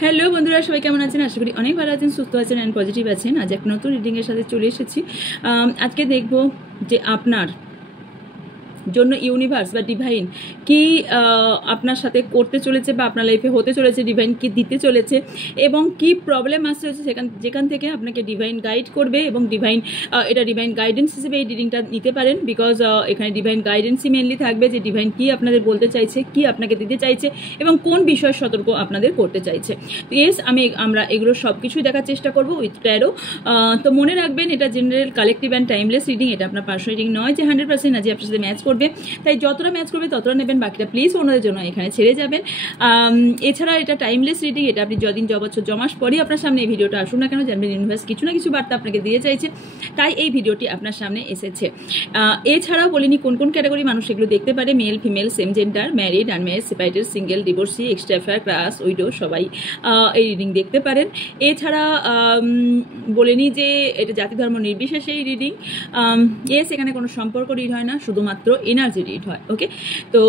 Hello বন্ধুরা, সবাই কেমন আছেন? আশা করি অনেক ভালো আছেন, সুস্থ আছেন অ্যান্ড পজিটিভ আছেন। আজ এক নতুন রিডিংয়ের সাথে চলে এসেছি। আজকে দেখব যে আপনার জন্য ইউনিভার্স বা ডিভাইন কি আপনার সাথে করতে চলেছে বা আপনার লাইফে হতে চলেছে, ডিভাইন কি দিতে চলেছে এবং কি প্রবলেম আসছে হচ্ছে যেখান থেকে আপনাকে ডিভাইন গাইড করবে এবং এটা ডিভাইন গাইডেন্স হিসেবে এই রিডিংটা নিতে পারেন। বিকজ এখানে ডিভাইন গাইডেন্সই মেনলি থাকবে, যে ডিভাইন কি আপনাদের বলতে চাইছে, কি আপনাকে দিতে চাইছে এবং কোন বিষয়ে সতর্ক আপনাদের করতে চাইছে। তো ইয়েস, আমরা এগুলো সব কিছুই দেখার চেষ্টা করবো উইথ ট্যারো। তো মনে রাখবেন, এটা general, collective and timeless reading. এটা আপনার পার্সোনাল রিডিং নয় যে 100% না যে আপনার সাথে ম্যাচ করবে, তাই যতটা ম্যাচ করবে ততটা নেবেন, বাকিটা প্লিজ অন্যদের জন্য এখানে ছেড়ে যাবেন। এছাড়া এটা টাইমলেস রিডিং। এটা আপনি যদিন বছর জমাস পরই আপনার সামনে এই ভিডিওটা আসুন না কেন, জানবেন ইউনিভার্স কিছু না কিছু বার্তা আপনাকে দিয়ে চাইছে, তাই এই ভিডিওটি আপনার সামনে এসেছে। এছাড়াও বলিনি কোন কোন ক্যাটাগরি মানুষ এগুলো দেখতে পারে: male, female, same gender, married, unmarried, separated, single, divorcee, extra affair, crush, widow, সবাই এই রিডিং দেখতে পারেন। এছাড়া বলিনি যে এটা জাতি ধর্ম নির্বিশেষে এই রিডিং। এস এখানে কোনো সম্পর্ক রিড হয় না, শুধুমাত্র এনার্জি রিড হয়। ওকে, তো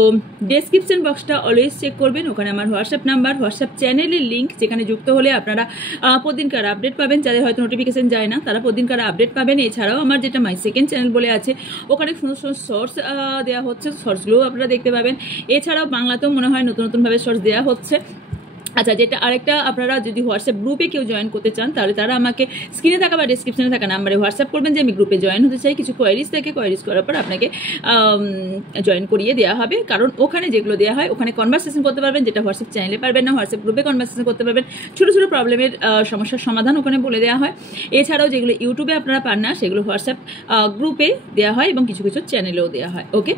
ডেসক্রিপশন বক্সটা অলওয়েজ চেক করবেন, ওখানে আমার হোয়াটসঅ্যাপ নাম্বার, হোয়াটসঅ্যাপ চ্যানেলের লিঙ্ক, যেখানে যুক্ত হলে আপনারা প্রতিদিনকার আপডেট পাবেন। যাদের হয়তো নোটিফিকেশন যায় না তারা প্রতিদিনকার আপডেট পাবেন। এছাড়াও আমার যেটা মাই সেকেন্ড চ্যানেল বলে আছে, ওখানে সোর্স দেওয়া হচ্ছে, সোর্সগুলোও আপনারা দেখতে পাবেন। এছাড়াও বাংলাতেও মনে হয় নতুন নতুনভাবে সোর্স দেওয়া হচ্ছে। আচ্ছা, যেটা আরেকটা, আপনারা যদি হোয়াটসঅ্যাপ গ্রুপে কেউ জয়েন করতে চান তাহলে তারা আমাকে স্ক্রিনে থাকা বা ডিসক্রিপশনে থাকা নাম্বারে হোয়াটসঅ্যাপ করবেন যে আমি গ্রুপে জয়েন হতে চাই। কিছু কোয়ারিজ থেকে, কোয়ারিজ করার পর আপনাকে জয়েন করিয়ে দেওয়া হবে, কারণ ওখানে যেগুলো দেওয়া হয় ওখানে কনভারসেশন করতে পারবেন, যেটা হোয়াটসঅ্যাপ চ্যানেলে পারবেন না। হোয়াটসঅ্যাপ গ্রুপে কনভারসেশন করতে পারবেন, ছোটো ছোটো প্রবলেমের সমস্যার সমাধান ওখানে বলে দেওয়া হয়। এছাড়াও যেগুলো ইউটিউবে আপনারা পান না সেগুলো হোয়াটসঅ্যাপ গ্রুপে দেওয়া হয় এবং কিছু কিছু চ্যানেলেও দেওয়া হয়। ওকে,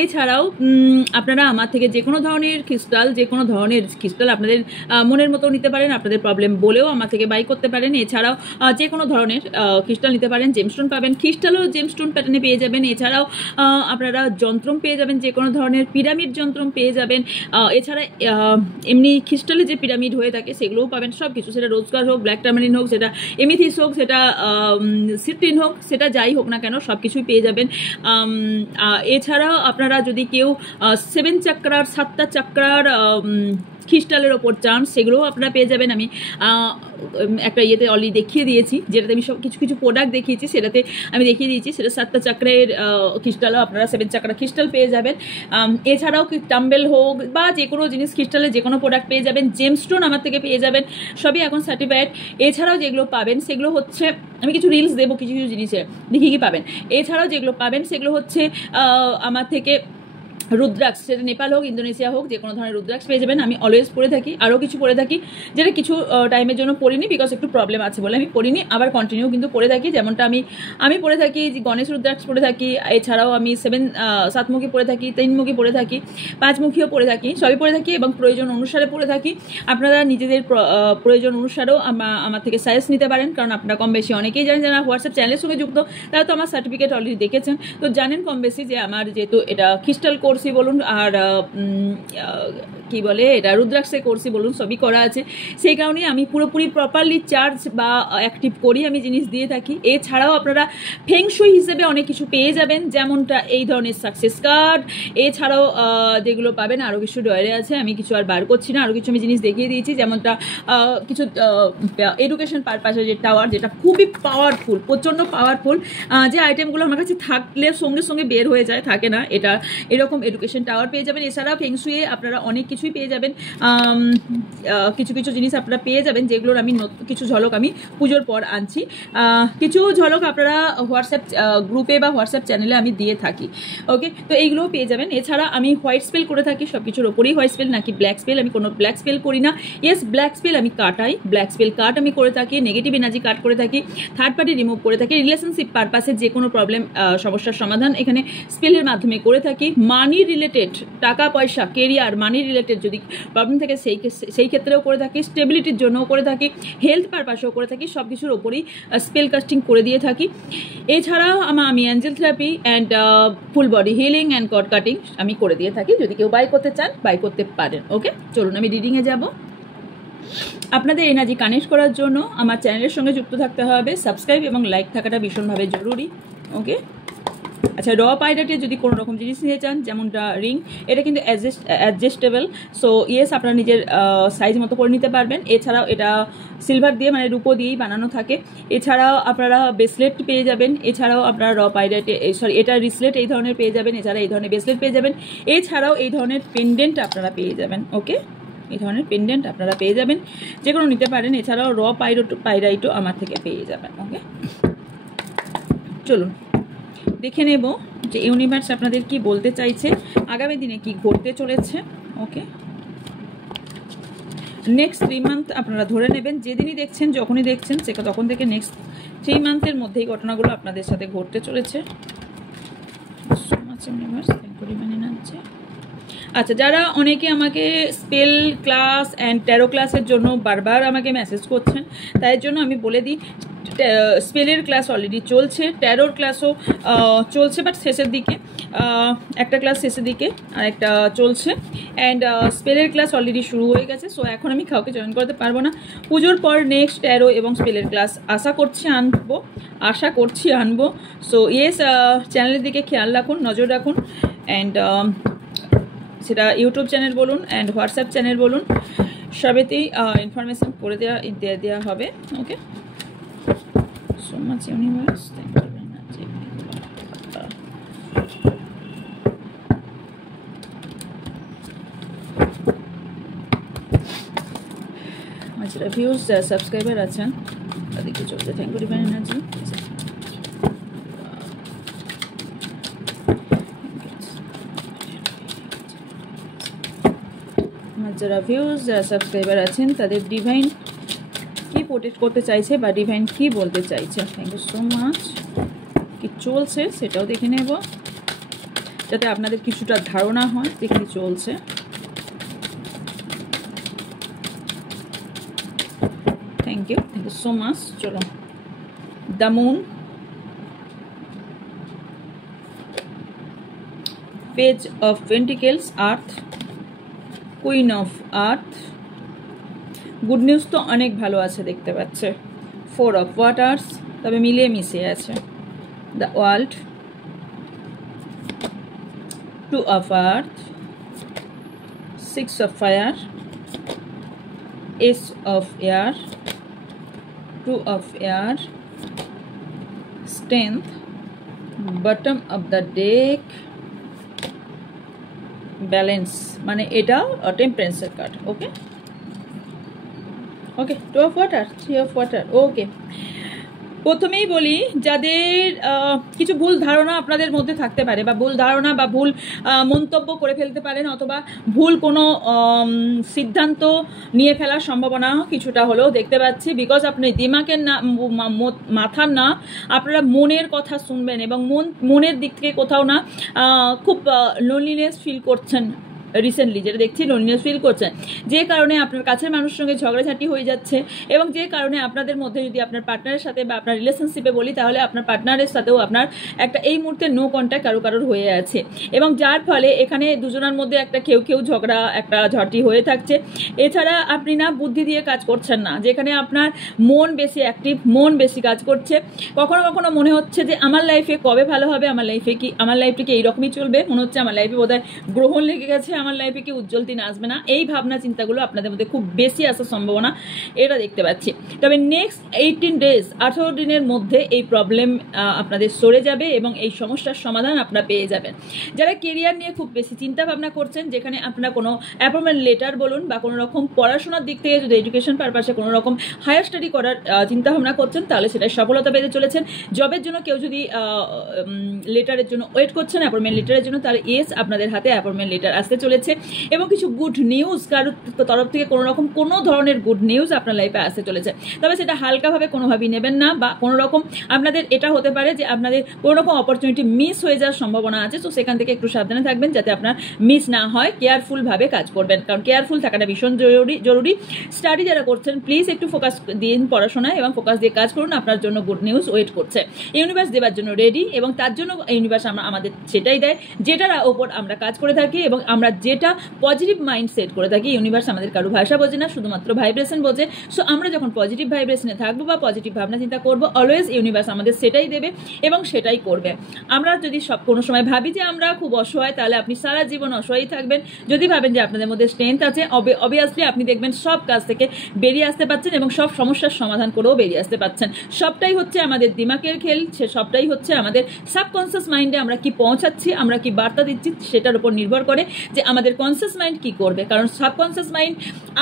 এছাড়াও আপনারা আমার থেকে যে কোনো ধরনের ক্রিস্টাল আপনাদের মনের মতো নিতে পারেন, আপনাদের প্রবলেম বলেও আমার থেকে বাই করতে পারেন। এছাড়াও যে কোনো ধরনের ক্রিস্টাল নিতে পারেন, জেমস্টোন পাবেন, ক্রিস্টালও জেমস্টোন প্যাটার্নে পেয়ে যাবেন। এছাড়াও আপনারা যন্ত্রম পেয়ে যাবেন, যে কোনো ধরনের পিরামিড যন্ত্রম পেয়ে যাবেন। এছাড়া এমনি ক্রিস্টালে যে পিরামিড হয়ে থাকে সেগুলোও পাবেন, সব কিছু, সেটা রোজগার হোক, ব্ল্যাক টার্মারিন হোক, সেটা এমিথিস হোক, সেটা সিট্রিন হোক, সেটা যাই হোক না কেন সব কিছুই পেয়ে যাবেন। এছাড়াও আপনারা যদি কেউ 7 চাকরার 7টা চাকরার ক্রিস্টালের ওপর চান সেগুলোও আপনারা পেয়ে যাবেন। আমি একটা ইয়েতে অলরেডি দেখিয়ে দিয়েছি, যেটাতে আমি সব কিছু কিছু প্রোডাক্ট দেখিয়েছি, সেটাতে আমি দেখিয়ে দিয়েছি, সেটা 7টা চাকরের ক্রিস্টালও আপনারা 7 চাকরা ক্রিস্টাল পেয়ে যাবেন। এছাড়াও টাম্বেল হোক বা যে কোনো জিনিস ক্রিস্টালের যে কোনো প্রোডাক্ট পেয়ে যাবেন, জেমস্টোন আমার থেকে পেয়ে যাবেন, সবই এখন সার্টিফাইড। এছাড়াও যেগুলো পাবেন সেগুলো হচ্ছে, আমি কিছু রিলস দেবো কিছু কিছু জিনিসের, দেখি কি পাবেন। এছাড়াও যেগুলো পাবেন সেগুলো হচ্ছে আমার থেকে রুদ্রাক্ষ, সেটা নেপাল হোক, ইন্দোনেশিয়া হোক, যে কোনো ধরনের রুদ্রাক্ষ পেয়ে যাবেন। আমি অলওয়েজ পরে থাকি, আরও কিছু পরে থাকি, যেটা কিছু টাইমের জন্য পড়িনি, বিকজ একটু প্রবলেম আছে বলে আমি পড়িনি, আবার কন্টিনিউ কিন্তু পরে থাকি। যেমনটা আমি পরে থাকি যে গণেশ রুদ্রাক্ষ পরে থাকি, এছাড়াও আমি 7মুখী পরে থাকি, 3মুখী পরে থাকি, 5মুখীও পরে থাকি, সবই পরে থাকি এবং প্রয়োজন অনুসারে পরে থাকি। আপনারা নিজেদের প্রয়োজন অনুসারেও আমার থেকে সাজেস্ট নিতে পারেন, কারণ আপনারা কম বেশি অনেকেই জানেন, যারা হোয়াটসঅ্যাপ চ্যানেলের সঙ্গে যুক্ত তারা তো আমার সার্টিফিকেট অলরেডি দেখেছেন, তো জানেন কম বেশি যে আমার যেহেতু এটা ক্রিস্টাল কোর্সই বলুন আর কি বলে এটা রুদ্রাক্ষের কোর্সই বলুন, সবই করা আছে, সেই কারণে আমি পুরোপুরি প্রপারলি চার্জ বা অ্যাক্টিভ করি আমি জিনিস দিয়ে থাকি। এছাড়াও আপনারা ফেংশুই হিসেবে অনেক কিছু পেয়ে যাবেন, যেমনটা এই ধরনের সাকসেস কার্ড। এছাড়াও যেগুলো পাবেন আরও কিছু ডয়ারে আছে, আমি কিছু আর বার করছি না, আরও কিছু আমি জিনিস দেখিয়ে দিয়েছি, যেমনটা কিছু এডুকেশন পারপাসে যে টাওয়ার, যেটা খুবই পাওয়ারফুল, প্রচণ্ড পাওয়ারফুল, যে আইটেমগুলো আমার কাছে থাকলে সঙ্গে সঙ্গে বের হয়ে যায়, থাকে না, এটা এরকম এডুকেশন টাওয়ার পেয়ে যাবেন। এছাড়াও ফেংশুয়ে আপনারা অনেক কিছুই পেয়ে যাবেন, কিছু কিছু জিনিস আপনারা পেয়ে যাবেন, যেগুলোর আমি কিছু ঝলক আমি পুজোর পর আনছি, কিছু ঝলক আপনারা হোয়াটসঅ্যাপ গ্রুপে বা হোয়াটসঅ্যাপ চ্যানেলে আমি দিয়ে থাকি। ওকে, তো এইগুলোও পেয়ে যাবেন। এছাড়া আমি হোয়াইট স্পেল করে থাকি, সব কিছুর ওপরেই হোয়াইট স্পেল, নাকি ব্ল্যাক স্পেল, আমি কোনো ব্ল্যাক স্পেল করি না। ইয়েস, ব্ল্যাক স্পেল আমি কাটাই, ব্ল্যাক স্পেল কাট আমি করে থাকি, নেগেটিভ এনার্জি কাট করে থাকি, থার্ড পার্টি রিমুভ করে থাকি, রিলেশনশিপ পারপাসে যে কোনো প্রবলেম সমস্যার সমাধান এখানে স্পেলের মাধ্যমে করে থাকি। মানি রিলেটেড, টাকা পয়সা, কেরিয়ার, মানি রিলেটেড যদি প্রবলেম থাকে সেই ক্ষেত্রেও করে থাকি, স্টেবিলিটির জন্যও করে থাকি, হেলথ পারপাসেও করে থাকি, সব কিছুর ওপরেই স্পেল কাস্টিং করে দিয়ে থাকি। এছাড়াও আমি angel therapy and full body healing and cord cutting আমি করে দিয়ে থাকি, যদি কেউ বাই করতে চান বাই করতে পারেন। ওকে, চলুন আমি রিডিংয়ে যাব। আপনাদের এনার্জি কানেক্ট করার জন্য আমার চ্যানেলের সঙ্গে যুক্ত থাকতে হবে, সাবস্ক্রাইব এবং লাইক থাকাটা ভীষণভাবে জরুরি। ওকে, আচ্ছা, র পাইরেটে যদি কোনো রকম জিনিস নিতে চান, যেমন রিং, এটা কিন্তু অ্যাডজাস্টেবল। সো ইয়েস, আপনারা নিজের সাইজ মতো করে নিতে পারবেন। এছাড়াও এটা সিলভার দিয়ে মানে রূপো দিয়েই বানানো থাকে। এছাড়াও আপনারা ব্রেসলেট পেয়ে যাবেন। এছাড়াও আপনারা র পাইরেটে এটা রিসলেট এই ধরনের পেয়ে যাবেন। এছাড়া এই ধরনের ব্রেসলেট পেয়ে যাবেন। এছাড়াও এই ধরনের পেন্ডেন্ট আপনারা পেয়ে যাবেন। ওকে, এই ধরনের পেন্ডেন্ট আপনারা পেয়ে যাবেন, যে কোনো নিতে পারেন। এছাড়াও র পাইরাইটও আমার থেকে পেয়ে যাবেন। ওকে, চলুন দেখে নেব যে ইউনিভার্স আপনাদের কি বলতে চাইছে, আগামী দিনে কি ঘটতে চলেছে। ওকে, নেক্সট 3 মান্থ আপনারা ধরে নেবেন, যেদিনই দেখছেন, যখনই দেখছেন, সেটা তখন থেকে নেক্সট 3 মান্থের মধ্যেই ঘটনাগুলো আপনাদের সাথে ঘটতে চলেছে। আচ্ছা, যারা অনেকে আমাকে স্পেল ক্লাস অ্যান্ড ট্যারো ক্লাসের জন্য বারবার আমাকে মেসেজ করছেন, তাই জন্য আমি বলে দিই, স্পেলের ক্লাস অলরেডি চলছে, ট্যারোর ক্লাসও চলছে, বাট শেষের দিকে, একটা ক্লাস শেষের দিকে আর একটা চলছে। অ্যান্ড স্পেলের ক্লাস অলরেডি শুরু হয়ে গেছে। সো এখন আমি কাউকে জয়েন করতে পারবো না। পুজোর পর নেক্সট ট্যারো এবং স্পেলের ক্লাস আশা করছি আনবো। সো ইয়েস, চ্যানেলের দিকে খেয়াল রাখুন, নজর রাখুন। অ্যান্ড সেটা ইউটিউব চ্যানেল বলুন অ্যান্ড হোয়াটসঅ্যাপ চ্যানেল বলুন, সবেতেই ইনফরমেশান করে দেওয়া হবে। ওকে, so much universe, thank you very much. আচ্ছা, ভিউজ সাবস্ক্রাইবার আছেন তাদেরকে চলতে থ্যাংক ইউ ডিভাইন এনার্জি। যারা ভিউজ সাবস্ক্রাইবার আছেন তাদের ডিভাইন কি প্রোটেক্ট করতে চাইছে বা ডিভাইন কি বলতে চাইছে, থ্যাংক ইউ সো মাচ। কি চলছে সেটাও দেখে নেব, যাতে আপনাদের কিছুটা ধারণা হয় যে কি চলছে। Thank you so much. চলো, the moon, page of pentacles, earth, queen of earth, good news তো অনেক ভালো আছে দেখতে পাচ্ছে। 4 অফ ওয়াটার্স, তবে মিলিয়ে মিশিয়ে আছে। The world, 2 of earth, 6 of fire, ace of air, 2 of air, strength, bottom of the deck, balance, মানে এটা temperature card. Okay okay, 2 of water, 3 of water. Okay, প্রথমেই বলি, যাদের কিছু ভুল ধারণা আপনাদের মধ্যে থাকতে পারে, বা ভুল ধারণা বা ভুল মন্তব্য করে ফেলতে পারেন, অথবা ভুল কোনো সিদ্ধান্ত নিয়ে ফেলার সম্ভাবনা কিছুটা হলেও দেখতে পাচ্ছি। বিকজ আপনি দিমাগের না, মাথার না, আপনারা মনের কথা শুনবেন, এবং মনের দিক থেকে কোথাও না খুব লোনলিনেস ফিল করছেন। রিসেন্টলি যেটা দেখছি, লোনলিনেস ফিল করছেন, যে কারণে আপনার কাছের মানুষের সঙ্গে ঝগড়াঝাটি হয়ে যাচ্ছে, এবং যে কারণে আপনাদের মধ্যে, যদি আপনার পার্টনারের সাথে বা আপনার রিলেশনশিপে বলি, তাহলে আপনার পার্টনারের সাথেও আপনার একটা এই মুহূর্তে নো কন্ট্যাক্ট কারোর হয়ে আছে, এবং যার ফলে এখানে দুজনের মধ্যে একটা কেউ ঝগড়া, একটা ঝাঁটি হয়ে থাকছে। এছাড়া আপনি না বুদ্ধি দিয়ে কাজ করছেন না, যেখানে আপনার মন বেশি অ্যাক্টিভ, মন বেশি কাজ করছে। কখনো কখনো মনে হচ্ছে যে আমার লাইফে কবে ভালো হবে, আমার লাইফটা কি এইরকমই চলবে, মনে হচ্ছে আমার লাইফে বোধহয় গ্রহণ লেগে গেছে, আমার লাইফে কি উজ্জ্বল দিন আসবে না। এই ভাবনা চিন্তাগুলো আপনাদের মধ্যে খুব বেশি আসার সম্ভাবনা এটা দেখতে পাচ্ছি। তবে নেক্সট 18 ডেজ, 18 দিনের মধ্যে এই প্রবলেম আপনাদের সরে যাবে, এবং এই সমস্যার সমাধান আপনারা পেয়ে যাবেন। যারা কেরিয়ার নিয়ে খুব বেশি চিন্তা ভাবনা করছেন, যেখানে আপনারা কোনো অ্যাপয়েন্টমেন্ট লেটার বলুন, বা কোনো রকম পড়াশোনার দিক থেকে যদি এডুকেশন পারপাসে কোনো রকম হায়ার স্টাডি করার চিন্তা ভাবনা করছেন, তাহলে সেটা সফলতা পেতে চলেছেন। জবের জন্য কেউ যদি লেটারের জন্য ওয়েট করছেন, অ্যাপয়েন্টমেন্ট লেটারের জন্য, তাহলে ইয়েস, আপনাদের হাতে অ্যাপয়েন্টমেন্ট লেটার আসতে চলেছে, এবং কিছু গুড নিউজ কারোর তরফ থেকে কোনো ধরনের গুড নিউজ আপনার লাইফে আসতে চলেছে। তবে সেটা হালকাভাবে কোনোভাবেই নেবেন না, বা কোনো রকম আপনাদের এটা হতে পারে যে আপনাদের কোনো রকম অপরচুনিটি মিস হয়ে যাওয়ার সম্ভাবনা আছে। তো সেখান থেকে একটু সাবধানে থাকবেন, যাতে আপনার মিস না হয়। কেয়ারফুলভাবে কাজ করবেন, কারণ কেয়ারফুল থাকাটা ভীষণ জরুরি। স্টাডি যারা করছেন, প্লিজ একটু ফোকাস দিন পড়াশোনায়, এবং ফোকাস দিয়ে কাজ করুন। আপনার জন্য গুড নিউজ ওয়েট করছে। ইউনিভার্স দেওয়ার জন্য রেডি, এবং তার জন্য ইউনিভার্স আমাদের সেটাই দেয়, যেটার ওপর আমরা কাজ করে থাকি, এবং আমরা যেটা পজিটিভ মাইন্ড সেট করে থাকি। ইউনিভার্স আমাদের কারো ভাষা বোঝে না, শুধুমাত্র ভাইব্রেশন বোঝে। সো আমরা যখন পজিটিভ ভাইব্রেশনে থাকবো বা পজিটিভ ভাবনা চিন্তা করবো, অলওয়েজ ইউনিভার্স আমাদের সেটাই দেবে এবং সেটাই করবে। আমরা যদি কোনো সময় ভাবি যে আমরা খুব অসহায়, তাহলে আপনি সারা জীবন অসহায় থাকবেন। যদি ভাবেন যে আপনাদের মধ্যে স্ট্রেংথ আছে, অবভিয়াসলি আপনি দেখবেন সব কাজ থেকে বেরিয়ে আসতে পারছেন এবং সব সমস্যার সমাধান করেও বেরিয়ে আসতে পারছেন। সবটাই হচ্ছে আমাদের দিমাগের খেল, সবটাই হচ্ছে আমাদের সাবকনসিয়াস মাইন্ডে আমরা কি পৌঁছাচ্ছি, আমরা কি বার্তা দিচ্ছি, সেটার উপর নির্ভর করে যে আমাদের কনসিয়াস মাইন্ড কি করবে। কারণ সাবকনসিয়াস মাইন্ড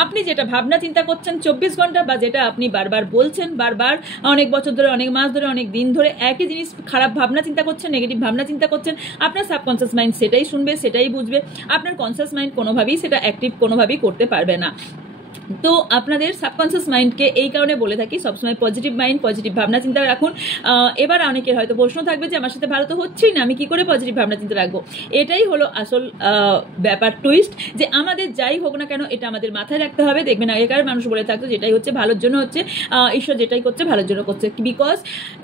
আপনি যেটা ভাবনা চিন্তা করছেন 24 ঘন্টা, বা যেটা আপনি বারবার বলছেন, বারবার অনেক বছর ধরে, অনেক মাস ধরে, অনেক দিন ধরে একই জিনিস, খারাপ ভাবনা চিন্তা করছেন, নেগেটিভ ভাবনা চিন্তা করছেন, আপনার সাবকনসিয়াস মাইন্ড সেটাই শুনবে, সেটাই বুঝবে। আপনার কনসিয়াস মাইন্ড কোনোভাবেই সেটা অ্যাক্টিভ কোনোভাবেই করতে পারবে না। তো আপনাদের সাবকনসিয়াস মাইন্ডকে এই কারণে বলে থাকি সবসময় পজিটিভ মাইন্ড, পজিটিভ ভাবনা চিন্তা রাখুন। এবার অনেকের হয়তো প্রশ্ন থাকবে যে আমার সাথে ভালো তো হচ্ছেই না, আমি কি করে পজিটিভ ভাবনা চিন্তা রাখবো। এটাই হলো আসল ব্যাপার, টুইস্ট, যে আমাদের যাই হোক না কেন এটা আমাদের মাথায় রাখতে হবে। দেখবেন আগেকার মানুষ বলে থাকতো যেটাই হচ্ছে ভালোর জন্য হচ্ছে, ঈশ্বর যেটাই করছে ভালোর জন্য করছে। বিকজ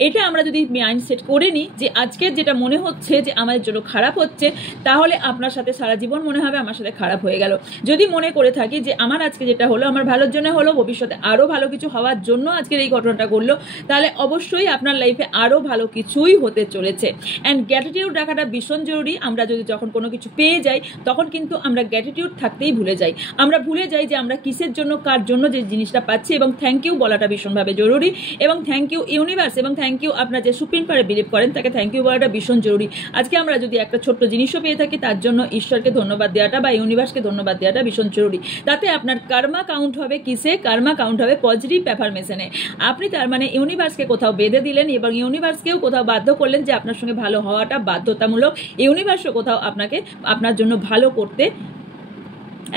এটা আমরা যদি মাইন্ড সেট করে নিই যে আজকের যেটা মনে হচ্ছে যে আমাদের জন্য খারাপ হচ্ছে, তাহলে আপনার সাথে সারা জীবন মনে হবে আমার সাথে খারাপ হয়ে গেল। যদি মনে করে থাকি যে আমার আজকে যেটা হলো আমার ভালোর জন্য হলো, ভবিষ্যতে আরো ভালো কিছু হওয়ার জন্য আজকের এই ঘটনাটা ঘটলো, তাহলে অবশ্যই আপনার লাইফে আরো ভালো কিছুই হতে চলেছে। অ্যান্ড গ্র্যাটিটিউড রাখাটা ভীষণ জরুরি। আমরা যদি যখন কোনো কিছু পেয়ে যাই, তখন কিন্তু আমরা গ্র্যাটিটিউড থাকতেই ভুলে যাই। আমরা ভুলে যাই যে আমরা কিসের জন্য, কার জন্য যে জিনিসটা পাচ্ছি, এবং থ্যাংক ইউ বলাটা ভীষণভাবে জরুরি। এবং থ্যাংক ইউ ইউনিভার্স, এবং থ্যাংক ইউ আপনার যে সুপ্রিম পাওয়ারে বিলিভ করেন তাকে থ্যাংক ইউ বলাটা ভীষণ জরুরি। আজকে আমরা যদি একটা ছোট্ট জিনিসও পেয়ে থাকি, তার জন্য ঈশ্বরকে ধন্যবাদ দেওয়াটা বা ইউনিভার্সকে ধন্যবাদ দেওয়াটা ভীষণ জরুরি। তাতে আপনার কার্মা কাউন্ট হবে কিসে? কার্মা কাউন্ট হবে পজিটিভ অ্যাফার্মেশনে। আপনি তার মানে ইউনিভার্সকে কোথাও বেঁধে দিলেন এবং ইউনিভার্সকেও কোথাও বাধ্য করলেন যে আপনার সঙ্গে ভালো হওয়াটা বাধ্যতামূলক। ইউনিভার্সও কোথাও আপনাকে আপনার জন্য ভালো করতে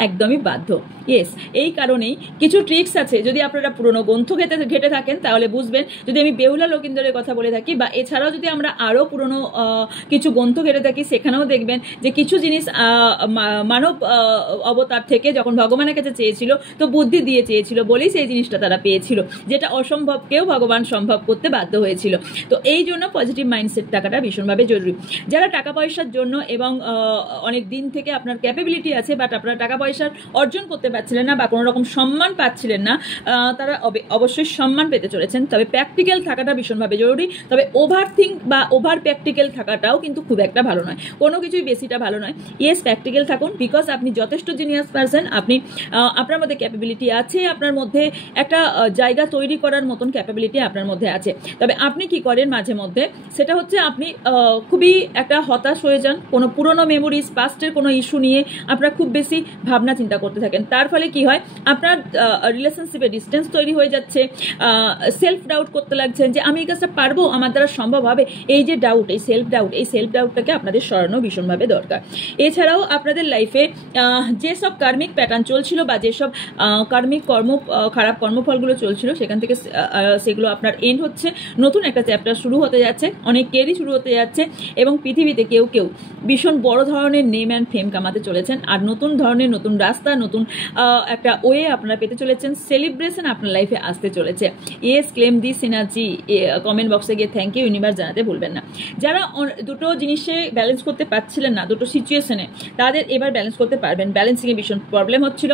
একদমই বাধ্য। ইয়েস, এই কারণেই কিছু ট্রিক্স আছে। যদি আপনারা পুরনো গ্রন্থ ঘেটে থাকেন তাহলে বুঝবেন। যদি আমি বেহুলা লকিন্দরের কথা বলে থাকি, বা এছাড়াও যদি আমরা আরও পুরনো কিছু গ্রন্থ ঘেটে থাকি, সেখানেও দেখবেন যে কিছু জিনিস মানব অবতার থেকে যখন ভগবানের কাছে চেয়েছিল, তো বুদ্ধি দিয়ে চেয়েছিল বলেই সেই জিনিসটা তারা পেয়েছিল, যেটা অসম্ভবকেও ভগবান সম্ভব করতে বাধ্য হয়েছিল। তো এই জন্য পজিটিভ মাইন্ডসেট থাকাটা ভীষণভাবে জরুরি। যারা টাকা পয়সার জন্য এবং অনেক দিন থেকে আপনার ক্যাপাবিলিটি আছে, বাট আপনারা টাকা পয়সার অর্জন করতে পারছিলেন না বা কোনো রকম সম্মান পাচ্ছিলেন না, তারা অবশ্যই সম্মান পেতে চলেছেন। তবে প্র্যাকটিক্যাল থাকাটা ভীষণভাবে জরুরি। তবে ওভার থিঙ্ক বা ওভার প্র্যাকটিক্যাল থাকাটাও কিন্তু খুব একটা ভালো নয়, কোনো কিছুই বেশিটা ভালো নয়। ইয়েস, প্র্যাকটিক্যাল থাকুন, বিকজ আপনি যথেষ্ট জিনিয়াস পারসন। আপনি আপনার মধ্যে ক্যাপাবিলিটি আছে, আপনার মধ্যে একটা জায়গা তৈরি করার মতন ক্যাপাবিলিটি আপনার মধ্যে আছে। তবে আপনি কি করেন মাঝে মধ্যে, সেটা হচ্ছে আপনি খুবই একটা হতাশ হয়ে যান, কোনো পুরনো মেমোরিজ, পাস্টের কোনো ইস্যু নিয়ে আপনারা খুব বেশি ভাবনা চিন্তা করতে থাকেন। তার ফলে কি হয়, আপনার রিলেশনশিপে ডিস্টেন্স তৈরি হয়ে যাচ্ছে, সেলফ ডাউট করতে লাগছেন যে আমি এই কাজটা পারবো, আমার দ্বারা সম্ভব হবে। এই যে ডাউট, এই সেলফ ডাউটটাকে আপনাদের সরানো ভীষণভাবে দরকার। এছাড়াও আপনাদের লাইফে যেসব কার্মিক প্যাটার্ন চলছিল বা যেসব কার্মিক খারাপ কর্মফলগুলো চলছিল, সেখান থেকে সেগুলো আপনার এন্ড হচ্ছে, নতুন একটা চ্যাপ্টার শুরু হতে যাচ্ছে, অনেকেরই শুরু হতে যাচ্ছে। এবং পৃথিবীতে কেউ কেউ ভীষণ বড় ধরনের নেম অ্যান্ড ফেম কামাতে চলেছেন, আর নতুন ধরনের নতুন রাস্তা, নতুন একটা ওয়ে আপনারা পেতে চলেছেন। সেলিব্রেশন আপনার লাইফে আসতে চলেছে। Yes, claim this energy. Comment বক্সে গিয়ে থ্যাংক ইউ ইউনিভার্স জানাতে ভুলবেন না। যারা দুটো জিনিসে ব্যালেন্স করতে পারছিলেন না, দুটো সিচুয়েশনে, তাদের এবার ব্যালেন্স করতে পারবেন। ব্যালেন্সিংয়ে ভীষণ প্রবলেম হচ্ছিল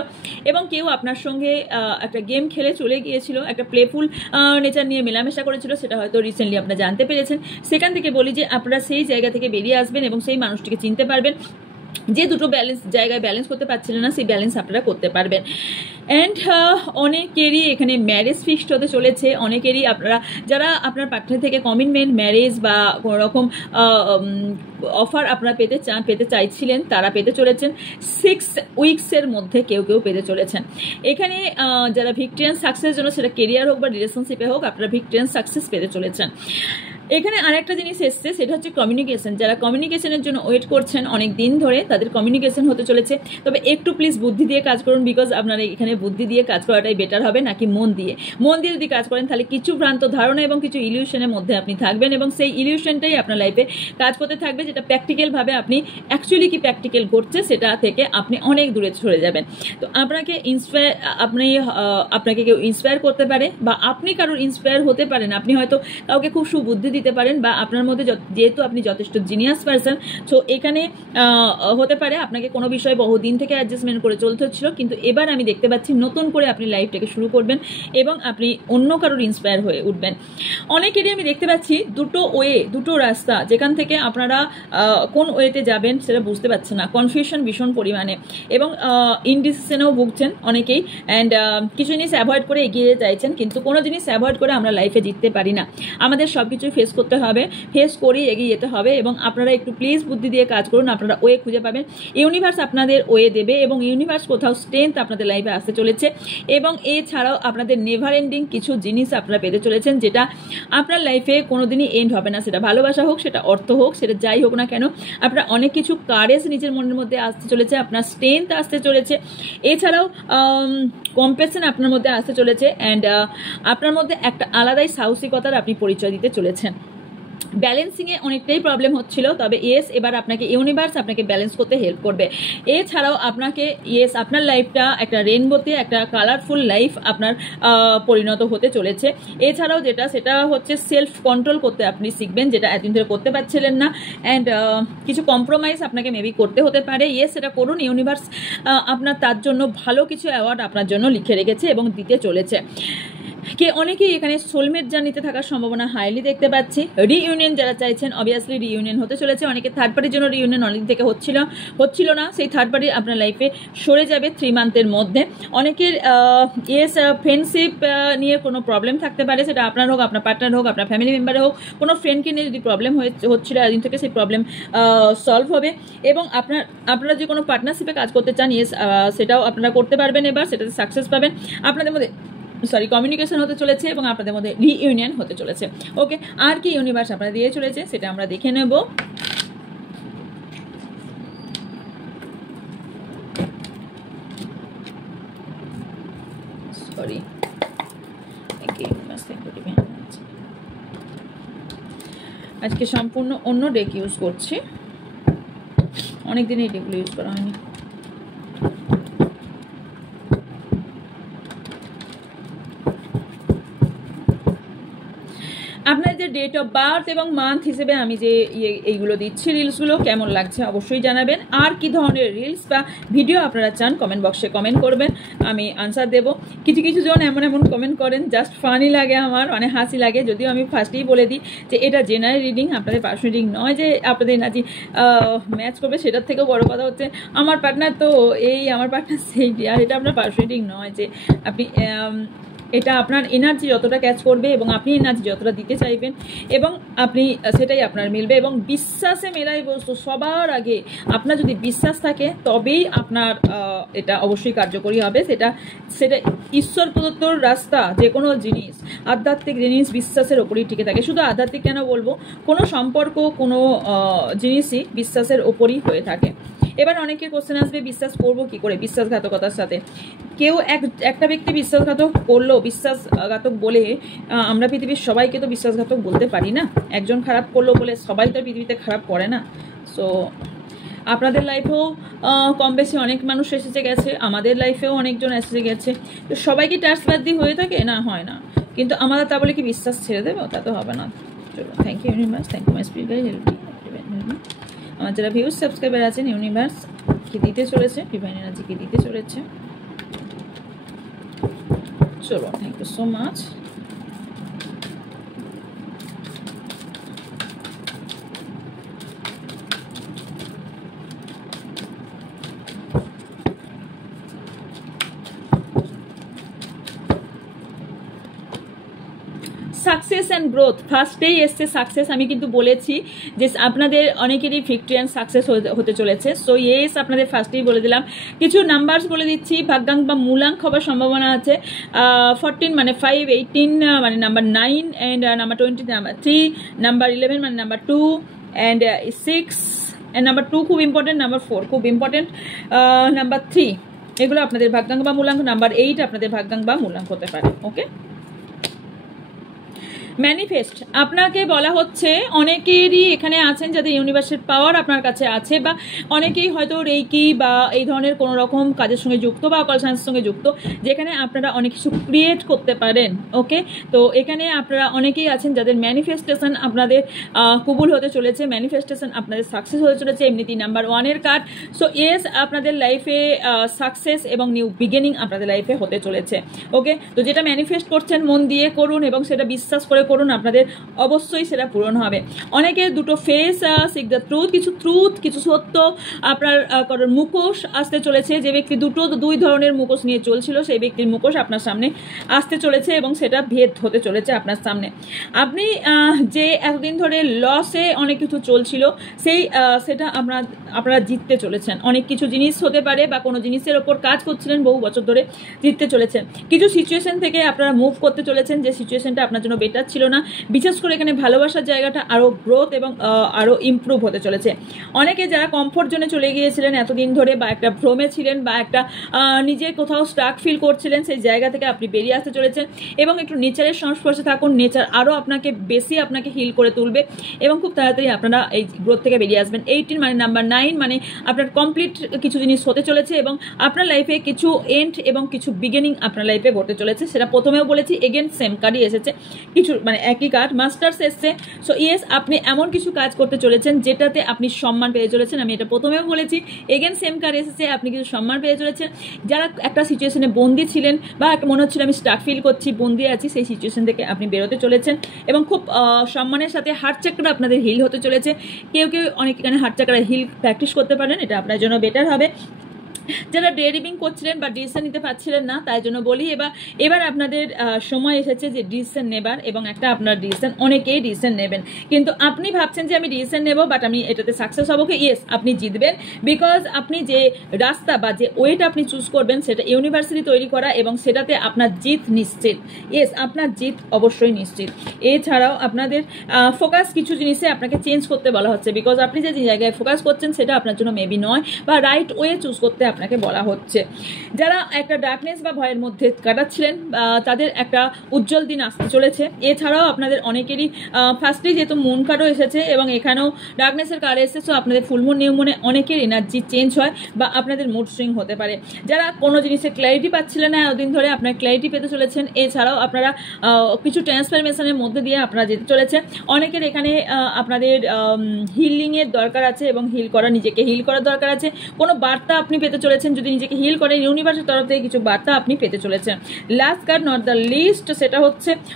এবং কেউ আপনার সঙ্গে একটা গেম খেলে চলে গিয়েছিল, একটা প্লেফুল নেচার নিয়ে মেলামেশা করেছিল, সেটা হয়তো রিসেন্টলি আপনারা জানতে পেরেছেন। সেখান থেকে বলি যে আপনারা সেই জায়গা থেকে বেরিয়ে আসবেন এবং সেই মানুষটিকে চিনতে পারবেন যে দুটো জায়গায় ব্যালেন্স করতে পারছিলেন না, সেই ব্যালেন্স আপনারা করতে পারবেন। অ্যান্ড অনেকেরই এখানে ম্যারেজ ফিক্সড হতে চলেছে। অনেকেরই আপনারা যারা আপনার পার্টনার থেকে কমিটমেন্ট, ম্যারেজ বা কোনো রকম অফার আপনারা পেতে চাইছিলেন, তারা পেতে চলেছেন। 6 উইকসের মধ্যে কেউ পেতে চলেছেন। এখানে যারা ভিক্টোরিয়ান সাকসেস জন্য, সেটা কেরিয়ার হোক বা রিলেশনশিপে হোক, আপনারা ভিক্টোরিয়ান সাকসেস পেতে চলেছেন। এখানে আরেকটা জিনিস এসছে, সেটা হচ্ছে কমিউনিকেশন। যারা কমিউনিকেশনের জন্য ওয়েট করছেন অনেক দিন ধরে, তাদের কমিউনিকেশন হতে চলেছে। তবে একটু প্লিজ বুদ্ধি দিয়ে কাজ করুন, বিকজ আপনারা এখানে বুদ্ধি দিয়ে কাজ করাটাই বেটার হবে নাকি মন দিয়ে। মন দিয়ে যদি কাজ করেন তাহলে কিছু ভ্রান্ত ধারণা এবং কিছু ইলিউশনের মধ্যে আপনি থাকবেন এবং সেই ইলিউশনটাই আপনার লাইফে কাজ করতে থাকবে, যেটা প্র্যাকটিক্যালভাবে আপনি অ্যাকচুয়ালি কি প্র্যাকটিক্যাল ঘটছে সেটা থেকে আপনি অনেক দূরে সরে যাবেন। তো আপনাকে কেউ ইন্সপায়ার করতে পারে বা আপনি কারোর ইন্সপায়ার হতে পারেন। আপনি হয়তো কাউকে খুব সুবুদ্ধি দিতে পারেন, বা আপনার মধ্যে যেহেতু আপনি যথেষ্ট জিনিয়াস পারসন, সো এখানে হতে পারে আপনাকে কোনো বিষয়ে বহুদিন থেকে অ্যাডজাস্টমেন্ট করে চলতে হচ্ছিল, কিন্তু এবার আমি দেখতে পাচ্ছি নতুন করে আপনি লাইফটাকে শুরু করবেন এবং আপনি অন্য কারোর ইন্সপায়ার হয়ে উঠবেন। অনেকেরই আমি দেখতে পাচ্ছি দুটো রাস্তা, যেখান থেকে আপনারা কোন ওয়েতে যাবেন সেটা বুঝতে পারছেন না, কনফিউশন ভীষণ পরিমাণে, এবং ইনডিসিশনেও ভুগছেন অনেকেই, অ্যান্ড কিছু জিনিস অ্যাভয়েড করে এগিয়ে চাইছেন, কিন্তু কোনো জিনিস অ্যাভয়েড করে আমরা লাইফে জিততে পারি না। আমাদের সব কিছুই ফেস করতে হবে, ফেস করেই এগিয়ে যেতে হবে, এবং আপনারা একটু প্লিজ বুদ্ধি দিয়ে কাজ করুন, আপনারা ওয়ে খুঁজে পাবেন। ইউনিভার্স আপনাদের ওয়ে দেবে, এবং ইউনিভার্স কোথাও স্ট্রেংথ আপনাদের লাইফে আসতে চলেছে, এবং এছাড়াও আপনাদের নেভার এন্ডিং কিছু জিনিস আপনারা পেতে চলেছেন, যেটা আপনার লাইফে কোনোদিনই এন্ড হবে না। সেটা ভালোবাসা হোক, সেটা অর্থ হোক, সেটা যাই হোক না কেন, আপনার অনেক কিছু কারেজ নিজের মনের মধ্যে আসতে চলেছে, আপনার স্ট্রেংথ আসতে চলেছে, এছাড়াও কম্প্যাশন আপনার মধ্যে আসতে চলেছে, অ্যান্ড আপনার মধ্যে একটা আলাদাই সাহসিকতার আপনি পরিচয় দিতে চলেছেন। ব্যালেন্সিংয়ে অনেকটাই প্রবলেম হচ্ছিল, তবে ইয়েস এবার আপনাকে ইউনিভার্স আপনাকে ব্যালেন্স করতে হেল্প করবে। এছাড়াও আপনাকে ইয়েস আপনার লাইফটা একটা রেইনবোতে একটা কালারফুল লাইফ আপনার পরিণত হতে চলেছে। এছাড়াও সেটা হচ্ছে সেলফ কন্ট্রোল করতে আপনি শিখবেন, যেটা এতদিন ধরে করতে পারছিলেন না, অ্যান্ড কিছু কম্প্রোমাইজ আপনাকে মেবি করতে হতে পারে। ইয়েস সেটা করুন, ইউনিভার্স আপনার তার জন্য ভালো কিছু অ্যাওয়ার্ড আপনার জন্য লিখে রেখেছে এবং দিতে চলেছে। অনেকেই এখানে সোলমেট জার্নিতে থাকার সম্ভাবনা হাইলি দেখতে পাচ্ছি। রিইউনিয়ন যারা চাইছেন, অবভিয়াসলি রিইউনিয়ন হতে চলেছে। অনেকে থার্ড পার্টির জন্য রিইউনিয়ন অনেকদিন থেকে হচ্ছিল না, সেই থার্ড পার্টি আপনার লাইফে সরে যাবে 3 মান্থের মধ্যে। অনেকের ফ্রেন্ডশিপ নিয়ে কোনো প্রবলেম থাকতে পারে, সেটা আপনার হোক, আপনার পার্টনার হোক, আপনার ফ্যামিলি মেম্বার হোক, কোনো ফ্রেন্ডকে নিয়ে যদি প্রবলেম হচ্ছিল এতদিন থেকে, সেই প্রবলেম সলভ হবে, এবং আপনারা যে কোনো পার্টনারশিপে কাজ করতে চান, ইয়েস সেটাও আপনারা করতে পারবেন, এবার সেটাতে সাকসেস পাবেন। আপনাদের মধ্যে কমিউনিকেশন হতে চলেছে, এবং আপনাদের মধ্যে রিইউনিয়ন হতে চলেছে। ওকে, আর কি ইউনিভার্স আপনারা দিয়ে চলেছে সেটা আমরা দেখে নেব। সরি, আজকে সম্পূর্ণ অন্য ডেক ইউজ করছি, অনেকদিন এই ডেকগুলো ইউজ করা হয়নি। আপনার যে ডেট অফ বার্থ এবং মান্থ হিসেবে আমি যে এইগুলো দিচ্ছি রিলসগুলো, কেমন লাগছে অবশ্যই জানাবেন। আর কি ধরনের রিলস বা ভিডিও আপনারা চান কমেন্ট বক্সে কমেন্ট করবেন, আমি আনসার দেবো। কিছু জন এমন কমেন্ট করেন, জাস্ট ফানি লাগে, আমার অনেক হাসি লাগে। যদিও আমি ফার্স্টেই বলে দিই যে এটা জেনারেল রিডিং, আপনাদের পার্সোনাল রিডিং নয় যে আপনাদের এনার্জি ম্যাচ করবে। সেটার থেকেও বড় কথা হচ্ছে আমার পার্টনার তো এই, আমার পার্টনার সেই, আর এটা আপনার পার্সোনাল রিডিং নয় যে আপনি এটা আপনার এনার্জি যতটা ক্যাচ করবে এবং আপনি এনার্জি যতটা দিতে চাইবেন এবং আপনি সেটাই আপনার মিলবে। এবং বিশ্বাসে মেলাই বস্তু, সবার আগে আপনার যদি বিশ্বাস থাকে তবেই আপনার এটা অবশ্যই কার্যকরী হবে। সেটা ঈশ্বর প্রদত্ত রাস্তা, যে কোনো জিনিস, আধ্যাত্মিক জিনিস বিশ্বাসের ওপরই টিকে থাকে। শুধু আধ্যাত্মিক কেন বলবো, কোনো সম্পর্ক, কোনো জিনিসই বিশ্বাসের ওপরই হয়ে থাকে। এবার অনেকের কোশ্চেন আসবে, বিশ্বাস করবো কি করে বিশ্বাসঘাতকতার সাথে? কেউ একটা ব্যক্তি বিশ্বাসঘাতক করলো, বিশ্বাসঘাতক বলে আমরা পৃথিবীর সবাইকে তো বিশ্বাসঘাতক বলতে পারি না। একজন খারাপ করলো বলে সবাই তো পৃথিবীতে খারাপ করে না। সো আপনাদের লাইফেও কম বেশি অনেক মানুষ এসেছে গেছে, আমাদের লাইফেও অনেকজন এসেছে গেছে। তো সবাই কি টার্সবাদী হয়ে থাকে? না, হয় না। কিন্তু আমরা তা বলে কি বিশ্বাস ছেড়ে দেবো? তা তো হবে না। চলো, thank you universe, thank you my spirit guide, help me. আমার যারা ভিউজ সাবস্ক্রাইবার আছেন, ইউনিভার্স কি দিতে চলেছে, ডিভাইন এনার্জি কি দিতে চলেছে, চলো, thank you so much. Success and growth, ফার্স্টেই এসছে সাকসেস। আমি কিন্তু বলেছি যে আপনাদের অনেকেরই ভিক্টরি অ্যান্ড সাকসেস হতে চলেছে। সো ইয়েস, আপনাদের ফার্স্টেই বলে দিলাম। কিছু নাম্বারস বলে দিচ্ছি, ভাগ্যাংশ বা মূলাঙ্ক হবার সম্ভাবনা আছে। 14 মানে 5, 18 মানে number 9, and number 20 number 3, number 11 মানে নাম্বার 2, অ্যান্ড 6, অ্যান্ড নাম্বার 2 খুব ইম্পর্টেন্ট, নাম্বার 4 খুব ইম্পর্টেন্ট, নাম্বার 3 এগুলো আপনাদের ভাগ্যাংশ বা মূলাঙ্ক। নাম্বার 8 আপনাদের ভাগ্যাংশ বা মূলাঙ্ক হতে পারে। ওকে, ম্যানিফেস্ট আপনাকে বলা হচ্ছে, অনেকেরই এখানে আছেন যাদের ইউনিভার্সের পাওয়ার আপনার কাছে আছে, বা অনেকেই হয়তো রেইকি বা এই ধরনের কোনো রকম কাজের সঙ্গে যুক্ত বা অকাল সায়েন্সের সঙ্গে যুক্ত, যেখানে আপনারা অনেক কিছু ক্রিয়েট করতে পারেন। ওকে, তো এখানে আপনারা অনেকেই আছেন যাদের ম্যানিফেস্টেশন আপনাদের কবুল হতে চলেছে, ম্যানিফেস্টেশন আপনাদের সাকসেস হতে চলেছে। এমনিতেই নাম্বার 1-এর কার্ড। সো ইয়েস, আপনাদের লাইফে সাকসেস এবং নিউ বিগিনিং আপনাদের লাইফে হতে চলেছে। ওকে, তো যেটা ম্যানিফেস্ট করছেন মন দিয়ে করুন এবং সেটা বিশ্বাস করে করুন, আপনাদের অবশ্যই সেটা পূরণ হবে। অনেকে দুটো ফেস, সিক দ্য ট্রুথ, কিছু সত্য আপনার করার মুখোশ আসতে চলেছে। যে ব্যক্তি দুই ধরনের মুখোশ নিয়ে চলছিল, সেই ব্যক্তির মুখোশ আপনার সামনে আসতে চলেছে এবং সেটা ভেদ হতে চলেছে আপনার সামনে। আপনি যে এতদিন ধরে লসে অনেক কিছু চলছিল, সেটা আপনারা জিততে চলেছেন। অনেক কিছু জিনিস হতে পারে বা কোনো জিনিসের ওপর কাজ করছিলেন বহু বছর ধরে, জিততে চলেছেন। কিছু সিচুয়েশন থেকে আপনারা মুভ করতে চলেছেন যে সিচুয়েশনটা আপনার জন্য বেটার ছিল না। বিশেষ করে এখানে ভালোবাসার জায়গাটা আরও গ্রোথ এবং আরও ইমপ্রুভ হতে চলেছে। অনেকে যারা কমফোর্ট জোনে চলে গিয়েছিলেন এতদিন ধরে, বা একটা ভ্রমে ছিলেন, বা একটা নিজে কোথাও স্টাক ফিল করছিলেন, সেই জায়গা থেকে আপনি বেরিয়ে আসতে চলেছেন এবং একটু নেচারের সংস্পর্শে থাকুন। নেচার আরও আপনাকে হিল করে তুলবে এবং খুব তাড়াতাড়ি আপনারা এই গ্রোথ থেকে বেরিয়ে আসবেন। 18 মানে নাম্বার 9 মানে আপনার কমপ্লিট কিছু জিনিস হতে চলেছে এবং আপনার লাইফে কিছু এন্ড এবং কিছু বিগিনিং আপনার লাইফে ঘটতে চলেছে। সেটা প্রথমেও বলেছি, এগেন সেম কার্ডই এসেছে, কিছু মানে একই কার্ড, মাস্টার্স এসছে। সো ইয়েস, আপনি এমন কিছু কাজ করতে চলেছেন যেটাতে আপনি সম্মান পেয়ে চলেছেন। আমি এটা প্রথমেও বলেছি, এগেন সেম কার্ড এসেছে, আপনি কিছু সম্মান পেয়ে চলেছেন। যারা একটা সিচুয়েশনে বন্দি ছিলেন বা মনে হচ্ছিল আমি স্টাক ফিল করছি, বন্দি আছি, সেই সিচুয়েশন থেকে আপনি বেরোতে চলেছেন এবং খুব সম্মানের সাথে হার্ট চাকরা আপনাদের হিল হতে চলেছে। কেউ অনেক এখানে হার্ট চাকরা হিল প্র্যাকটিস করতে পারেন, এটা আপনার জন্য বেটার হবে। যারা ড্রিভিং করছিলেন বা ডিসিশন নিতে পারছিলেন না, তাই জন্য বলি এবার আপনাদের সময় এসেছে যে ডিসিশন নেবার, এবং একটা আপনার ডিসিশন, অনেকেই ডিসিশন নেবেন, কিন্তু আপনি ভাবছেন যে আমি ডিসিশন নেব বাট আমি এটাতে সাকসেস হবো কি? ইয়েস, আপনি জিতবেন, বিকজ আপনি যে রাস্তা বা যে ওয়েটা আপনি চুজ করবেন সেটা ইউনিভার্সিটি তৈরি করা এবং সেটাতে আপনার জিত নিশ্চিত। ইয়েস, আপনার জিত অবশ্যই নিশ্চিত। এছাড়াও আপনাদের ফোকাস কিছু জিনিসে আপনাকে চেঞ্জ করতে বলা হচ্ছে, বিকজ আপনি যে জায়গায় ফোকাস করছেন সেটা আপনার জন্য মেবি নয়, বা রাইট ওয়ে চুজ করতে আপনাকে বলা হচ্ছে। যারা একটা ডার্কনেস বা ভয়ের মধ্যে কাটাচ্ছিলেন, তাদের একটা উজ্জ্বল দিন আসতে চলেছে। এছাড়াও আপনাদের অনেকেরই ফার্স্টে যেহেতু মুন কার্ডও এসেছে এবং এখানেও ডার্কনেসের কার্ড এসেছে, সো আপনাদের ফুল মুন নিউ মুনে অনেকের এনার্জি চেঞ্জ হয় বা আপনাদের মুড সুইং হতে পারে। যারা কোনো জিনিসে ক্ল্যারিটি পাচ্ছিলেন না এতদিন ধরে, আপনারা ক্ল্যারিটি পেতে চলেছেন। এছাড়াও আপনারা কিছু ট্রান্সফরমেশনের মধ্যে দিয়ে আপনারা যেতে চলেছে। অনেকের এখানে আপনাদের হিলিংয়ের দরকার আছে এবং নিজেকে হিল করার দরকার আছে। কোনো বার্তা আপনি পেতে চলেছেন, যদি নিজেকে হিল করেন ইউনিভার্সের তরফ থেকে কিছু বার্তা আপনি পেতে চলেছেন। Last card, not the least, সেটা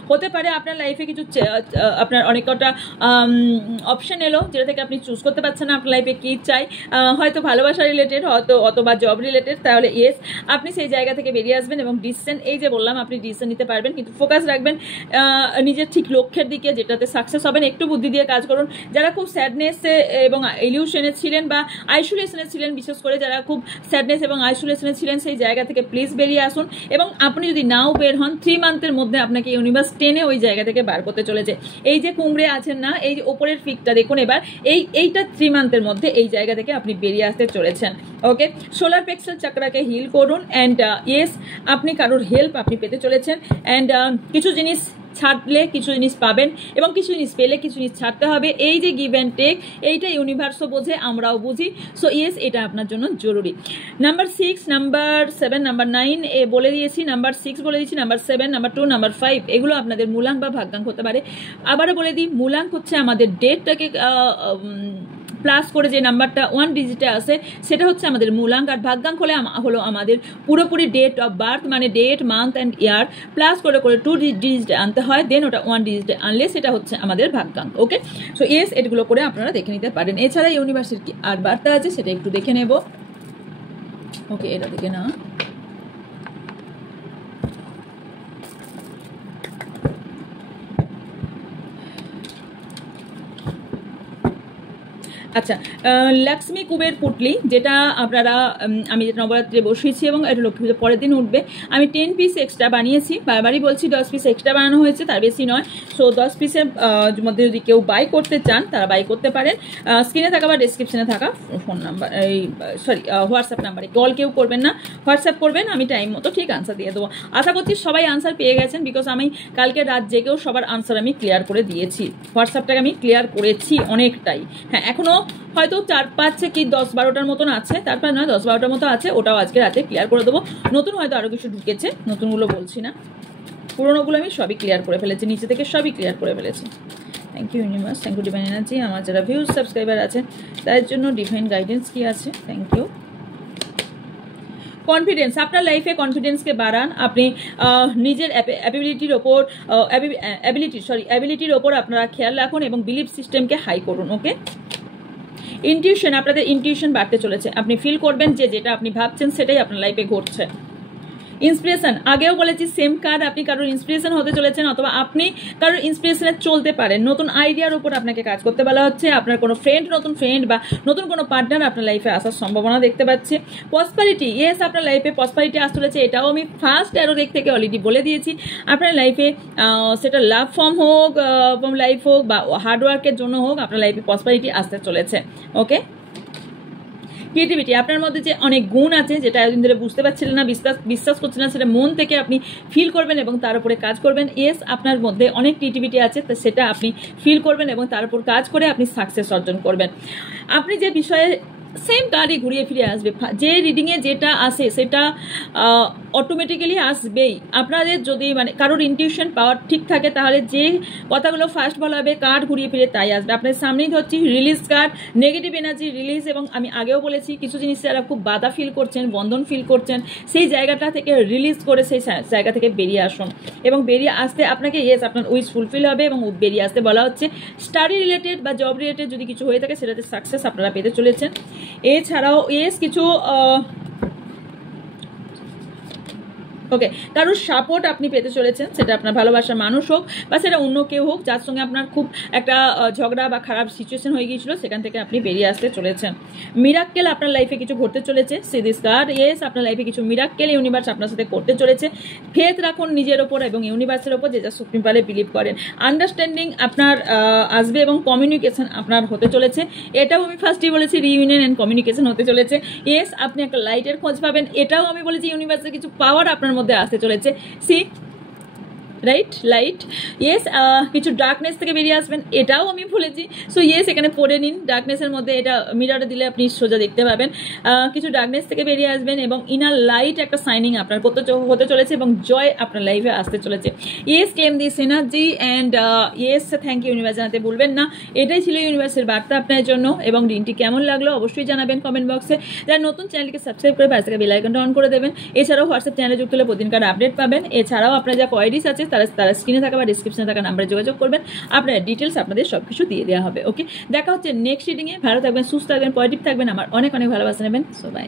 হতে পারে আপনার লাইফে কিছু আপনার অনেক কটা অপশন এলো যেটা থেকে আপনি চুজ করতে পারছেন না আপনার লাইফে কি চাই, হয়তো ভালোবাসা রিলেটেড, হয়তো অথবা জব রিলেটেড। তাহলে ইয়েস, আপনি সেই জায়গা থেকে বেরিয়ে আসবেন এবং ডিসিশন, এই যে বললাম আপনি ডিসিশন নিতে পারবেন, কিন্তু ফোকাস রাখবেন নিজের ঠিক লক্ষ্যের দিকে, যেটাতে সাকসেস হবেন। একটু বুদ্ধি দিয়ে কাজ করুন। যারা খুব স্যাডনেসে এবং ইলিউশনে ছিলেন বা আইসোলেশনে ছিলেন, বিশেষ করে যারা খুব স্যাডনেস এবং আইসোলেশনে ছিলেন, সেই জায়গা থেকে প্লিজ বেরিয়ে আসুন। এবং আপনি যদি নাও বের হন, 3 মান্থের মধ্যে আপনাকে ইউনিভার্স টেনে ওই জায়গা থেকে বার করতে চলেছে। এই যে কুমড়ে আছেন না, এই যে ওপরের ফিকটা দেখুন, এবার এইটা 3 মান্থের মধ্যে এই জায়গা থেকে আপনি বেরিয়ে আসতে চলেছেন। ওকে, সোলার প্লেক্সাস চাকরাকে হিল করুন অ্যান্ড ইয়েস, আপনি কারোর হেল্প আপনি পেতে চলেছেন। অ্যান্ড কিছু জিনিস ছাড়লে কিছু জিনিস পাবেন এবং কিছু জিনিস পেলে কিছু জিনিস ছাড়তে হবে। এই যে গিভ অ্যান্ড টেক, এইটা ইউনিভার্সও বোঝে, আমরাও বুঝি। সো ইয়েস, এটা আপনার জন্য জরুরি। নাম্বার 6, নাম্বার 7, নাম্বার 9 বলে দিয়েছি, নাম্বার 6 বলে দিয়েছি, নাম্বার 7, নাম্বার 2, নাম্বার 5, এগুলো আপনাদের মূলাঙ্ক বা ভাগ্যাঙ্ক হতে পারে। আবারও বলে দিই, মূলাঙ্ক হচ্ছে আমাদের ডেটটাকে প্লাস করে যে নাম্বারটা 1 ডিজিটে আসে সেটা হচ্ছে আমাদের মূলাঙ্ক, আর ভাগ্যাঙ্ক হলো আমাদের পুরোপুরি ডেট অফ বার্থ, মানে date, month and year plus করে 2 ডিজিটে আনতে হয়, দেন ওটা 1 ডিজিটে আনলে সেটা হচ্ছে আমাদের ভাগ্যাঙ্ক। ওকে, সো ইয়েস, এগুলো করে আপনারা দেখে নিতে পারেন। এছাড়া ইউনিভার্সিটির কি আর বার্তা আছে সেটা একটু দেখে নেব। ওকে, এটা দেখে না, আচ্ছা, লক্ষ্মী কুবের পুটলি, যেটা আপনারা আমি যেটা নবরাত্রে বসিয়েছি এবং এটা লক্ষ্মী পুজোর পরের দিন উঠবে। আমি 10 পিস এক্সট্রা বানিয়েছি, বারবারই বলছি 10 পিস এক্সট্রা বানানো হয়েছে, তার বেশি নয়। সো 10 পিসের মধ্যে যদি কেউ বাই করতে চান তারা বাই করতে পারেন। স্ক্রিনে থাকা বা ডিসক্রিপশনে থাকা ফোন নাম্বার, হোয়াটসঅ্যাপ নাম্বারে কল কেউ করবেন না, হোয়াটসঅ্যাপ করবেন, আমি টাইম মতো ঠিক আনসার দিয়ে দেবো। আশা করছি সবাই আনসার পেয়ে গেছেন, বিকজ আমি কালকে রাত জেগেও সবার আনসার আমি ক্লিয়ার করে দিয়েছি, হোয়াটসঅ্যাপটাকে আমি ক্লিয়ার করেছি অনেকটাই। হ্যাঁ, এখনো হয়তো 4-5 কি 10-12টার মতন আছে, তারপর নয় 10-12টার মতো আছে, ওটাও আজকে রাতে ক্লিয়ার করে দেবো। নতুন হয়তো আরও কিছু ঢুকেছে, নতুনগুলো বলছি না, পুরোনোগুলো আমি সবই ক্লিয়ার করে ফেলেছি, নিচে থেকে সবই ক্লিয়ার করে ফেলেছি। Thank you universe, thank you divine energy. আমার যারা ভিউজ সাবস্ক্রাইবার আছেন তাদের জন্য ডিভাইন গাইডেন্স কি আছে, থ্যাংক ইউ। কনফিডেন্স, আপনার লাইফে কনফিডেন্সকে বাড়ান। আপনি নিজের অ্যাবিলিটির ওপর আপনারা খেয়াল রাখুন এবং বিলিফ সিস্টেমকে হাই করুন। ওকে, ইনটিউশন, আপনাদের ইনটিউশন বাড়তে চলেছে। আপনি ফিল করবেন যে যেটা আপনি ভাবছেন সেটাই আপনার লাইফে ঘটছে। ইন্সপিরেশন, আগেও বলেছি সেম কার্ড, আপনি কারোর ইন্সপিরেশন হতে চলেছেন অথবা আপনি কারোর ইন্সপিরেশনে চলতে পারেন। নতুন আইডিয়ার উপর আপনাকে কাজ করতে বলা হচ্ছে। আপনার কোনো নতুন ফ্রেন্ড বা নতুন কোনো পার্টনার আপনার লাইফে আসার সম্ভাবনা দেখতে পাচ্ছি। প্রসপারিটি, ইয়েস, আপনার লাইফে প্রসপারিটি আসতে চলেছে, এটাও আমি ফার্স্ট অ্যারো দিক থেকে অলরেডি বলে দিয়েছি। আপনার লাইফে সেটা লাভ লাইফ হোক বা হার্ডওয়ার্কের জন্য হোক, আপনার লাইফে প্রসপারিটি আসতে চলেছে। ওকে, ক্রিয়েটিভিটি, আপনার মধ্যে যে অনেক গুণ আছে যেটা এতদিন ধরে বুঝতে পারছিলেন না, বিশ্বাস করছেন না, সেটা মন থেকে আপনি ফিল করবেন এবং তার উপরে কাজ করবেন। ইয়েস, আপনার মধ্যে অনেক ক্রিয়েটিভিটি আছে, তো সেটা আপনি ফিল করবেন এবং তার উপর কাজ করে আপনি সাকসেস অর্জন করবেন। আপনি যে বিষয়ে সেম কার্ডই ঘুরিয়ে ফিরে আসবে, যে রিডিংয়ে যেটা আসে সেটা অটোমেটিক্যালি আসবেই। আপনাদের যদি মানে কারোর ইনটিউশন পাওয়ার ঠিক থাকে তাহলে যে কথাগুলো ফার্স্ট বলা হবে কার্ড ঘুরিয়ে ফিরে তাই আসবে। আপনার সামনেই ধরছি release card, negative energy release. এবং আমি আগেও বলেছি কিছু জিনিস যারা খুব বাধা ফিল করছেন, বন্ধন ফিল করছেন, সেই জায়গাটা থেকে রিলিজ করে সেই জায়গা থেকে বেরিয়ে আসুন এবং বেরিয়ে আসতে আপনাকে ইয়েস আপনার উইশ ফুলফিল হবে এবং বেরিয়ে আসতে বলা হচ্ছে। স্টাডি রিলেটেড বা জব রিলেটেড যদি কিছু হয়ে থাকে সেটাতে সাকসেস আপনারা পেতে চলেছেন। এছাড়াও ইয়েস কিছু ওকে, কারোর সাপোর্ট আপনি পেতে চলেছেন, সেটা আপনার ভালোবাসার মানুষ হোক বা সেটা অন্য কেউ হোক যার সঙ্গে আপনার খুব একটা ঝগড়া বা খারাপ সিচুয়েশন হয়ে গিয়েছিল, সেখান থেকে আপনি বেরিয়ে আসতে চলেছেন। মিরাক্কেল, আপনার লাইফে কিছু ঘটতে চলেছে। সি দিস কার্ড, ইয়েস, আপনার লাইফে কিছু মিরাক্কেল ইউনিভার্স আপনার সাথে করতে চলেছে। ফেথ রাখুন নিজের ওপর এবং ইউনিভার্সের ওপর, যে যা সুপ্রিম পারে বিলিভ করেন। আন্ডারস্ট্যান্ডিং আপনার আসবে এবং কমিউনিকেশন আপনার হতে চলেছে। এটাও আমি ফার্স্টেই বলেছি, রিইউনিয়ন অ্যান্ড কমিউনিকেশন হতে চলেছে। ইয়েস, আপনি একটা লাইটের খোঁজ পাবেন, এটাও আমি বলেছি ইউনিভার্সের কিছু পাওয়ার আপনার মধ্যে আসতে চলেছে। সি রাইট, লাইট, ইয়েস, কিছু ডার্কনেস থেকে বেরিয়ে আসবেন, এটাও আমি বলেছি। সো ইয়েস, এখানে পড়ে নিন, ডার্কনেসের মধ্যে এটা মিরারে দিলে আপনি সোজা দেখতে পাবেন। কিছু ডার্কনেস থেকে বেরিয়ে আসবেন এবং ইনার লাইট একটা সাইনিং আপনার হতে চলেছে এবং জয় আপনার লাইফে আসতে চলেছে। Yes, claim this energy and yes, thank you universe জানাতে ভুলবেন না। এটাই ছিল ইউনিভার্সের বার্তা আপনার জন্য এবং দিনটি কেমন লাগলো অবশ্যই জানাবেন কমেন্ট বক্সে। যারা নতুন চ্যানেলকে সাবস্ক্রাইব করে পাশে থেকে বেল আইকনটা অন করে দেবেন। এছাড়াও হোয়াটসঅ্যাপ চ্যানেলে যুক্ত হলে প্রতিদিনকার আপডেট পাবেন। এছাড়াও আপনার যা কোয়ারিজ আছে তারা স্ক্রিনে থাকা বা ডিসক্রিপশনে থাকা নাম্বারে যোগাযোগ করবেন, আপনার ডিটেলস আপনাদের সবকিছু দিয়ে দেওয়া হবে। ওকে, দেখা হচ্ছে নেক্সট রিডিংয়ে। ভালো থাকবেন, সুস্থ থাকবেন, পজিটিভ থাকবেন, আমার অনেক অনেক ভালোবাসা নেবেন। So by.